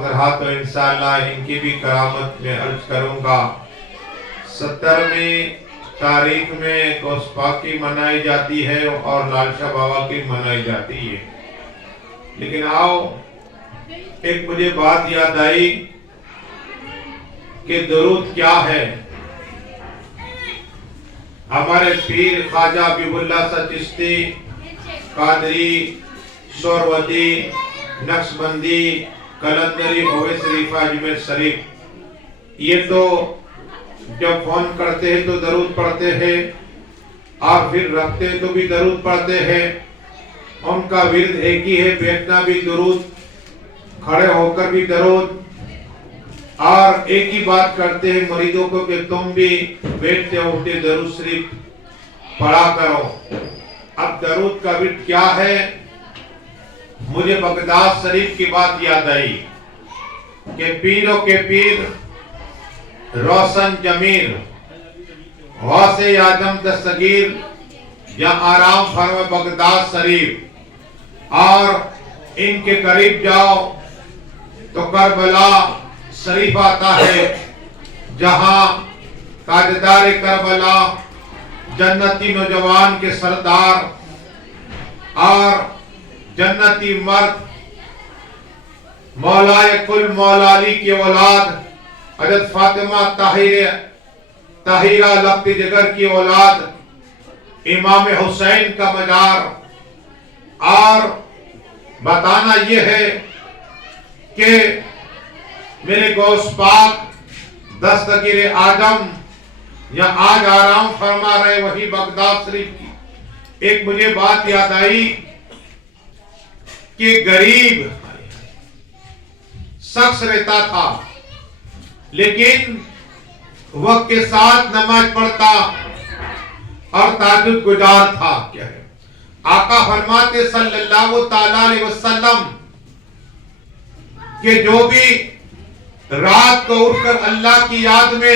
وقت رہا تو انشاءاللہ ان کی بھی کرامت میں عرض کروں گا۔ 70ویں تاریخ میں غوث پاک کی منائی جاتی ہے اور لال شاہ بابا کی منائی جاتی ہے، لیکن آؤ ایک مجھے بات یاد آئی کہ درود کیا ہے۔ ہمارے پیر خواجہ حبیب اللہ شاہ چشتی، قادری، سہروردی، نقشبندی، قلندری، اویس شریف، اجمیر شریف، یہ تو جب فون کرتے ہیں تو درود پڑھتے ہیں اور پھر رکھتے ہیں تو بھی درود پڑھتے ہیں۔ ان کا ورد ایک ہی ہے، بیٹھنا بھی درود، کھڑے ہو کر بھی درود، اور ایک ہی بات کرتے ہیں مریدوں کو کہ تم بھی بیٹھتے اٹھتے درود شریف پڑھا کرو۔ اب درود کا ورد کیا ہے؟ مجھے بغداد شریف کی بات یاد آئی کہ پیروں کے پیر روشن جمیر غوث اعظم دستگیر جہاں آرام فرما بغداد شریف، اور ان کے قریب جاؤ تو کربلا شریف آتا ہے، جہاں تاجدار کربلا، جنتی نوجوان کے سردار اور جنتی مرد، مولائے کل مولا علی کی اولاد حضرت فاطمہ طاہرہ لخت جگر کی اولاد امام حسین کا مزار۔ اور بتانا یہ ہے کہ میرے غوث پاک دستگیر اعظم یا آج آرام فرما رہے وہی بغداد شریف کی ایک مجھے بات یاد آئی کہ غریب شخص رہتا تھا لیکن وقت کے ساتھ نماز پڑھتا اور تہجد گزار تھا۔ کیا ہے آقا فرماتے صلی اللہ تعالی علیہ وسلم کہ جو بھی رات کو اٹھ کر اللہ کی یاد میں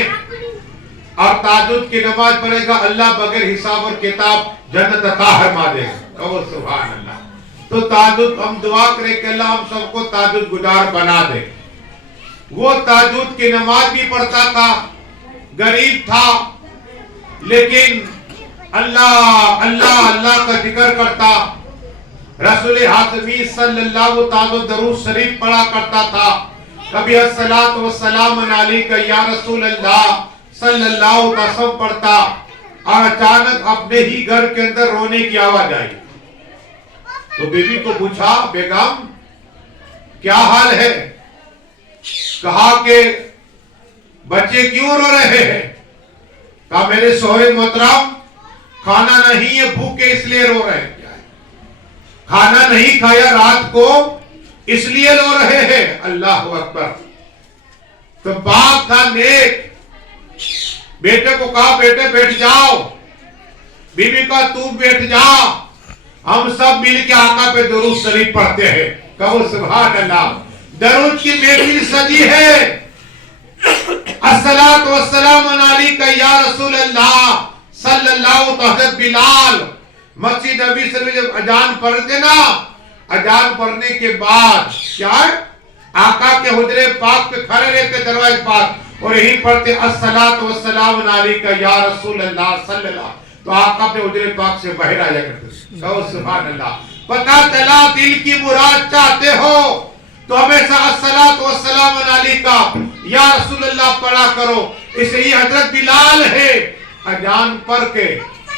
اور تہجد کی نماز پڑھے گا، اللہ بغیر حساب اور کتاب جنت عطا فرما دے گا۔ کہو سبحان اللہ۔ تو تہجد ہم دعا کریں کہ اللہ ہم سب کو تہجد گزار بنا دے۔ وہ تہجد کی نماز بھی پڑھتا تھا، غریب تھا، لیکن اللہ اللہ اللہ کا ذکر کرتا، رسول ہاشمی صلی اللہ تعالی درود شریف پڑھا کرتا تھا۔ کبھی الصلاۃ والسلام علیک یا رسول اللہ صلی اللہ علیہ وسلم پڑھتا، اور اچانک اپنے ہی گھر کے اندر رونے کی آواز آئی تو بیوی کو پوچھا، بیگم کیا حال ہے؟ کہا کہ بچے کیوں رو رہے ہیں؟ کہا میرے شوہر محترم کھانا نہیں ہے، بھوکے اس لیے رو رہے ہیں۔ کیا ہے؟ کھانا نہیں کھایا رات کو اس لیے رو رہے ہیں۔ اللہ اکبر۔ تو باپ تھا نیک، بیٹے کو کہا بیٹے بیٹھ جاؤ، بیوی کا تو بیٹھ جا، ہم سب مل کے آقا پہ درود شریف پڑھتے ہیں۔ کہو سبحان اللہ۔ درود کی محفل سجی ہے۔ الصلاۃ والسلام علیک یا رسول اللہ صلی اللہ حضرت بلال مسجد نبی صلی اللہ علیہ وسلم جب اذان پڑھتے نا، اذان پڑھنے کے بعد کیا آقا کے حجرے پاک پہ کھڑے رہتے دروازے پاک اور یہی پڑھتے الصلاۃ والسلام علیک یا رسول اللہ صلی اللہ، تو آقا پہ حجرے پاک سے باہر آیا کرتے۔ کہو سبحان اللہ۔ پتہ چلا دل کی مراد چاہتے ہو تو ہمیشہ الصلاۃ والسلام علیک یا رسول اللہ پڑھا کرو۔ اسے ہی حضرت بلال ہے، اذان پڑھ کے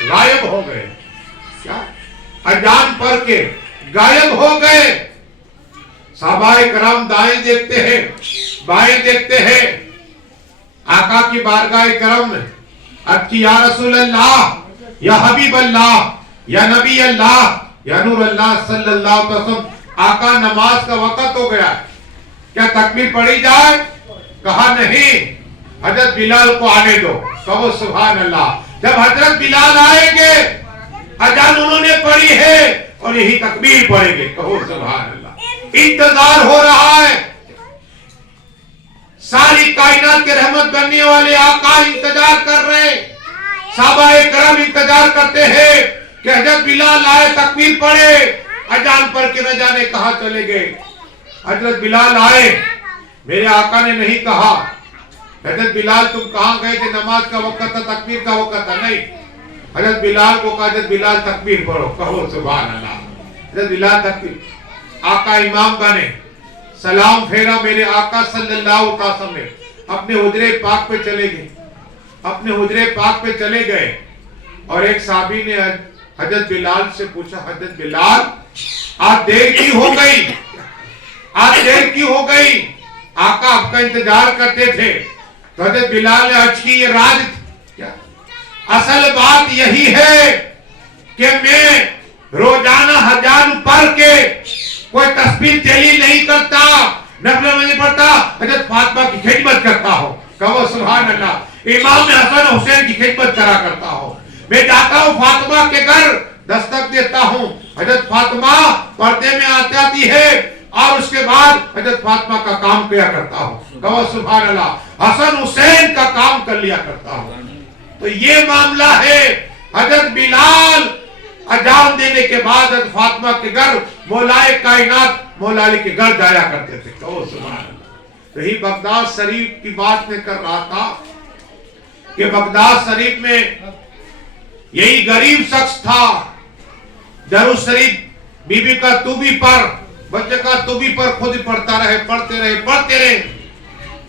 غائب ہو گئے۔ کیا؟ اذان پڑھ کے غائب ہو گئے۔ صحابہ کرام دائیں دیکھتے ہیں، بائیں دیکھتے ہیں، آقا کی بارگاہ کرم میں عرض کی یا رسول اللہ، یا حبیب اللہ، یا نبی اللہ، یا نور اللہ صلی اللہ علیہ وسلم، آقا نماز کا وقت ہو گیا ہے، کیا تکبیر پڑھی جائے؟ کہا نہیں، حضرت بلال کو آنے دو۔ کہو سبحان اللہ۔ جب حضرت بلال آئیں گے اذان انہوں نے پڑھی ہے اور یہی تکبیر پڑھیں گے۔ کہو سبحان اللہ۔ انتظار ہو رہا ہے، ساری کائنات کے رحمت بننے والے آقا انتظار کر رہے، صحابہ کرام انتظار کرتے ہیں کہ حضرت بلال آئے، تکبیر پڑھے، اذان پڑھ کے نہ جانے کہاں چلے گئے۔ حضرت بلال آئے، میرے آقا نے نہیں کہا حضرت بلال تم کہاں گئے تھے، نماز کا وقت تھا، تکبیر کا وقت تھا، نہیں، حضرت بلال کو کہا حضرت بلال تکبیر پڑھو، کہو سبحان اللہ، حضرت بلال تکبیر، آقا امام بنے، سلام پھیرا، میرے آقا صلی اللہ علیہ وسلم نے اپنے حجرے پاک پہ چلے گئے، اپنے حجرے پاک پہ چلے گئے، اور ایک صحابی نے حضرت بلال سے پوچھا حضرت بلال آج دیر کی ہو گئی، آج دیر کی ہو گئی، آقا آپ کا انتظار کرتے تھے، تو حضرت بلال نے عرض کی یہ راز کیا، اصل بات یہی ہے کہ میں روزانہ ہزار پڑھ کے کوئی تسبیح تحلیل نہیں کرتا، نفل نہیں پڑھتا، حضرت فاطمہ کی خدمت کرتا ہوں، کہو سبحان اللہ، امام حسن حسین کی خدمت کرا کرتا ہوں، میں جاتا ہوں فاطمہ کے گھر دستک دیتا ہوں، حضرت فاطمہ پردے میں آتی ہے اور اس کے بعد حضرت فاطمہ کا کام کیا کرتا ہوں، کہو سبحان اللہ، حسن حسین کا کام کر لیا کرتا ہوں۔ تو یہ معاملہ ہے، حضرت بلال اذان دینے کے بعد حضرت فاطمہ کے گھر مولائے کائنات مولا علی کے گھر جایا کرتے تھے، کہو سبحان اللہ۔ یہی بغداد شریف کی بات میں کر رہا تھا کہ بغداد شریف میں یہی غریب شخص تھا، درود شریف بی بی کا تو بھی پڑھ، بچے کا تو بھی پڑھ، خود ہی پڑھتا رہے، پڑھتے رہے،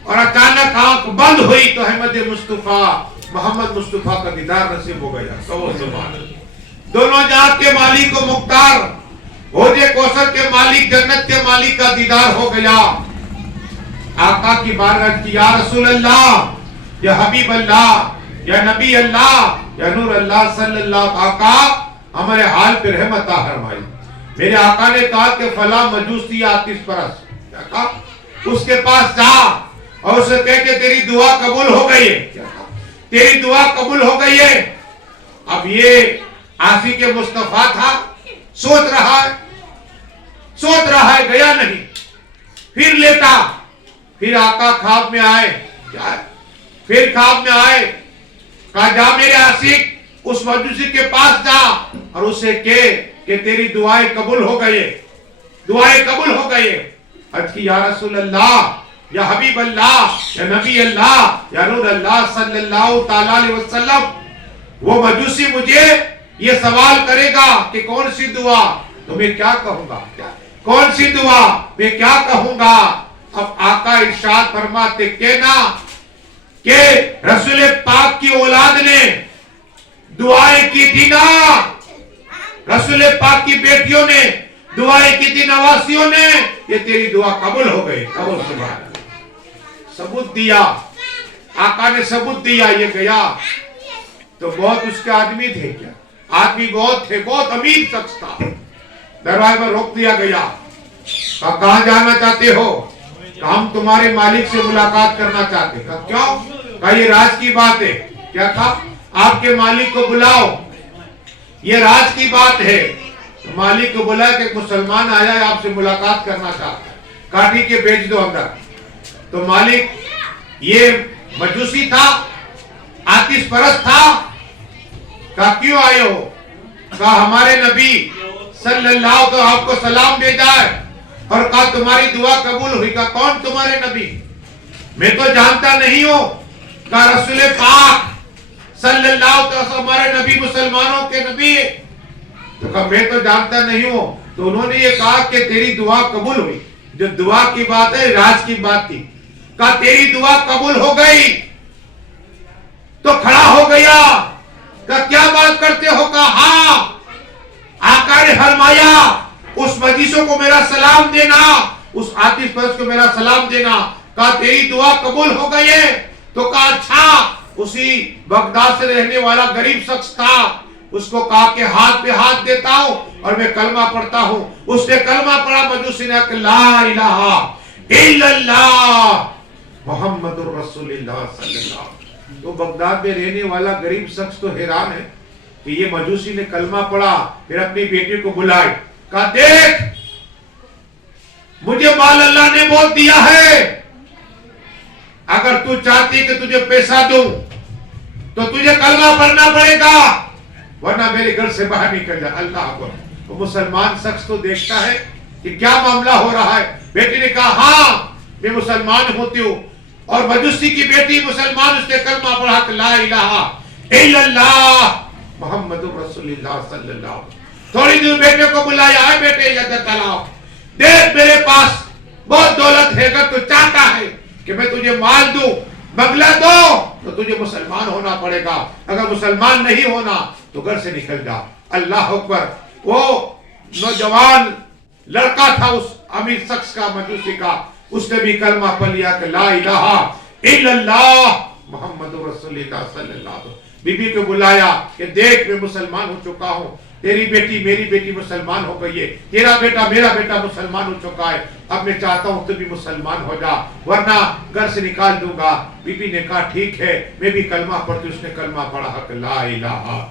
اور اچانک آنکھ بند ہوئی تو احمد مصطفیٰ محمد مصطفیٰ کا دیدار نصیب ہو گیا، کہو سبحان اللہ۔ دونوں جہاں کے مالک و مختار، حوض کوثر کے مالک، جنت کے مالک کا دیدار ہو گیا۔ آقا کی بارگاہ کی یا رسول اللہ، یا حبیب اللہ، یا نبی اللہ، یا نور اللہ صلی اللہ، آقا ہمارے حال پہ رحمت عطا فرمائی۔ میرے آقا نے کہا کہ فلاں مجوسی آتش پرست، کیا کہا؟ اس کے پاس جا اور اسے کہہ کہ تیری دعا قبول ہو گئی ہے، کیا کہا؟ تیری دعا قبول ہو گئی ہے۔ اب یہ عاشق مصطفیٰ تھا، سوچ رہا ہے، گیا نہیں، پھر لیٹا، پھر آقا خواب میں آئے، پھر خواب میں آئے، کہا جا میرے عاشق اس مجوسی کے پاس جا اور اسے کہ تیری دعائیں قبول ہو گئی، دعائیں قبول ہو گئی۔ عرض کی یا رسول اللہ، یا حبیب اللہ، یا نبی اللہ، یا نور اللہ صلی اللہ تعالی علیہ وسلم، وہ مجوسی مجھے یہ سوال کرے گا کہ کون سی دعا، تو میں کیا کہوں گا، کون سی دعا میں کیا کہوں گا؟ اب آقا ارشاد فرماتے کہنا کہ رسول پاک کی اولاد نے دعائیں کی تھی نا، رسول پاک کی بیٹیوں نے دعائیں کی تھی، نواسیوں نے، یہ تیری دعا قبول ہو گئی، قبول سبحان اللہ۔ ثبوت دیا، آقا نے ثبوت دیا، یہ گیا تو بہت اس کے آدمی تھے، کیا آدمی بہت تھے، بہت امیر شخص تھا، دروازے پر روک دیا گیا، کہا کہاں جانا چاہتے ہو؟ کہا ہم تمہارے مالک سے ملاقات کرنا چاہتے۔ کہا کیوں؟ کہا یہ راز کی بات ہے۔ کیا تھا؟ آپ کے مالک کو بلاؤ، یہ راز کی بات ہے۔ مالک کو بلایا کہ مسلمان آیا ہے آپ سے ملاقات کرنا چاہتا ہے، کہا ٹھیک ہے بھیج دو اندر۔ تو مالک یہ مجوسی تھا، آتش پرست تھا، کہا کیوں آئے ہو؟ کہا ہمارے نبی صلی اللہ علیہ وسلم آپ کو سلام بھیجا ہے اور کہا تمہاری دعا قبول ہوئی۔ کہا کون تمہارے نبی؟ میں تو جانتا نہیں ہوں۔ کہا رسول پاک صلی اللہ علیہ وسلم ہمارے نبی، مسلمانوں کے نبی۔ تو کہا میں تو جانتا نہیں ہوں۔ تو انہوں نے یہ کہا کہ تیری دعا قبول ہوئی۔ جو دعا کی بات ہے راز کی بات تھی۔ کہا تیری دعا قبول ہو گئی تو کھڑا ہو گیا، کہا کیا بات کرتے ہو؟ کہا ہاں، آقا نے فرمایا اس مجوسیوں کو میرا سلام دینا، اس آتش پرست کو میرا سلام دینا۔ کہا تیری دعا قبول ہو گئی ہے؟ تو کہا اچھا۔ اسی بغداد سے رہنے والا غریب شخص تھا، اس کو کہا کہ ہاتھ پہ ہاتھ دیتا ہوں اور میں کلمہ پڑھتا ہوں۔ اس نے کلمہ پڑھا، مجوسی نے کہ لا الہ الا اللہ محمد الرسول اللہ صلی اللہ علیہ وسلم۔ تو بغداد میں رہنے والا غریب شخص تو حیران ہے کہ یہ مجوسی نے کلمہ پڑھا، پھر اپنی بیٹی کو بلائے، کہا دیکھ مجھے مال اللہ نے بہت دیا ہے، اگر تو چاہتی کہ تجھے پیسہ دوں تو تجھے کلمہ پڑھنا پڑے گا، ورنہ میرے گھر سے باہر نکل جا۔ اللہ اکبر۔ وہ مسلمان شخص تو دیکھتا ہے کہ کیا معاملہ ہو رہا ہے۔ بیٹی نے کہا ہاں میں مسلمان ہوتی ہوں، اور مجوسی کی بیٹی مسلمان، اس نے کلمہ پڑھا کہ لا الہ الا اللہ محمد رسول اللہ صلی اللہ علیہ وسلم۔ تھوڑی دیر بیٹے کو بلایا، اے بیٹے ادھر تلاؤ، دیکھ میرے پاس بہت دولت ہے، اگر تو چاہتا ہے کہ میں تجھے مال دوں، بنگلہ دو، تو تجھے مسلمان ہونا پڑے گا، اگر مسلمان نہیں ہونا تو گھر سے نکل جا۔ اللہ اکبر۔ وہ نوجوان لڑکا تھا اس امیر شخص کا، مجوسی کا، اس نے بھی کلمہ پڑھ لیا کہ لا الہ الا اللہ محمد رسول اللہ صلی اللہ علیہ وسلم۔ بی بی کو بلایا کہ دیکھ میں مسلمان ہو چکا ہوں، تیری بیٹی میری بیٹی مسلمان ہو گئی ہے، تیرا بیٹا میرا بیٹا مسلمان ہو چکا ہے، اب میں چاہتا ہوں تو بھی مسلمان ہو جا ورنہ گھر سے نکال دوں گا۔ بی بی نے کہا ٹھیک ہے، میں بھی کلمہ پڑھتی۔ اس نے کلمہ پڑھا کہ لا الہ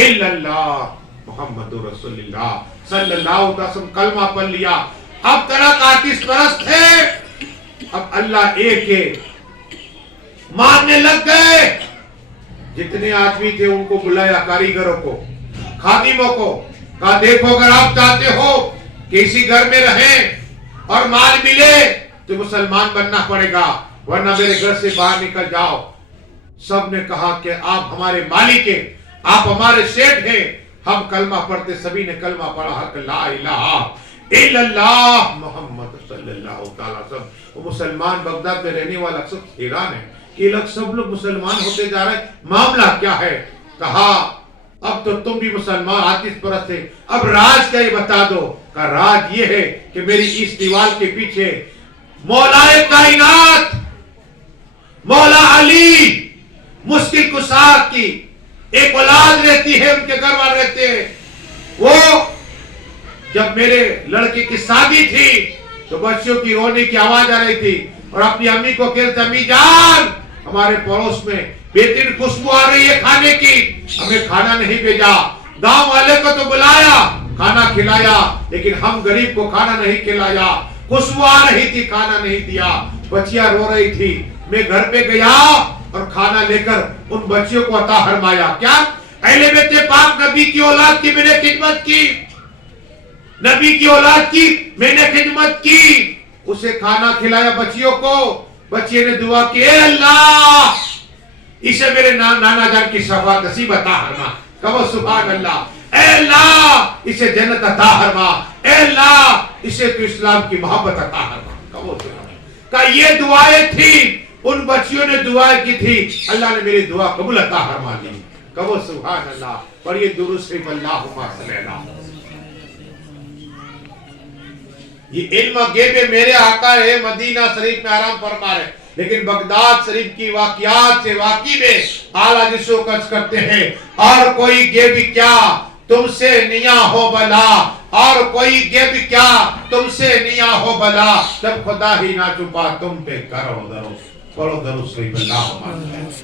الا اللہ محمد رسول اللہ صلی اللہ علیہ وسلم، کلمہ پڑھ لیا۔ اب طرح کا آتش پرست ہے، اب اللہ ایک ہے، ماننے لگ گئے۔ جتنے آدمی تھے ان کو بلایا، کاریگروں کو، خادموں کو، کہا دیکھو اگر آپ چاہتے ہو کہ اسی گھر میں رہیں اور مال ملے تو مسلمان بننا پڑے گا ورنہ میرے گھر سے باہر نکل جاؤ۔ سب نے کہا کہ آپ ہمارے مالک ہیں، آپ ہمارے سیٹ ہیں، ہم کلمہ پڑھتے۔ سبھی نے کلمہ پڑھا کہ لا الہ الا اللہ محمد صلی اللہ تعالی وسلم۔ وہ مسلمان بغداد میں رہنے والا شخص حیران ہے کہ یہ لوگ سب لوگ مسلمان ہوتے جا رہے ہیں، معاملہ کیا ہے؟ کہا اب تو تم بھی مسلمان آتش پرست ہے، اب راز کیا یہ بتا دو۔ کہ راز یہ ہے کہ میری اس دیوار کے پیچھے مولا کائنات مولا علی مشکل کشا کی ایک اولاد رہتی ہے، ان کے گھر والے رہتے ہیں۔ وہ جب میرے لڑکے کی شادی تھی تو بچیوں کی رونے کی آواز آ رہی تھی اور اپنی امی کو کہتے امی جان ہمارے پڑوس میں بہترین خوشبو آ رہی ہے کھانے کی، ہمیں کھانا نہیں بھیجا۔ گاؤں والے کو تو بلایا، کھانا کھلایا، لیکن ہم غریب کو کھانا نہیں کھلایا۔ خوشبو آ رہی تھی، کھانا نہیں دیا، بچیاں رو رہی تھی۔ میں گھر پہ گیا اور کھانا لے کر ان بچیوں کو عطا فرمایا۔ کیا اہل بیت پاک نبی کی اولاد کی میں نے خدمت کی، نبی کی اولاد کی میں نے خدمت کی، اسے کھانا کھلایا بچیوں کو۔ بچے نے دعا کی اے اللہ اسے میرے نانا جان کی شفاعت نصیب عطا فرما۔ کہو سبحان اللہ۔ اے اللہ اسے جنت عطا فرما، اے اللہ اسے تو اسلام کی محبت عطا فرما۔ کہو سبحان اللہ۔ کہ یہ دعائیں تھی، ان بچیوں نے دعائیں کی تھی، اللہ نے میری دعا قبول عطا فرما دی۔ کہو سبحان اللہ۔ پڑھیے درود شریف اللہم صلی اللہ علیہ وسلم۔ یہ علم غیب میرے آقا ہے، مدینہ شریف میں آرام فرما رہے، لیکن بغداد شریف کی واقعات سے واقعی میں اعلیٰ جسو کچھ کرتے ہیں۔ اور کوئی غیب کیا تم سے نیا ہو بلا، اور کوئی غیب کیا تم سے نیا ہو بلا، جب خدا ہی نہ چھپا تم پہ کرو درو۔ پڑھو درود شریف اللہم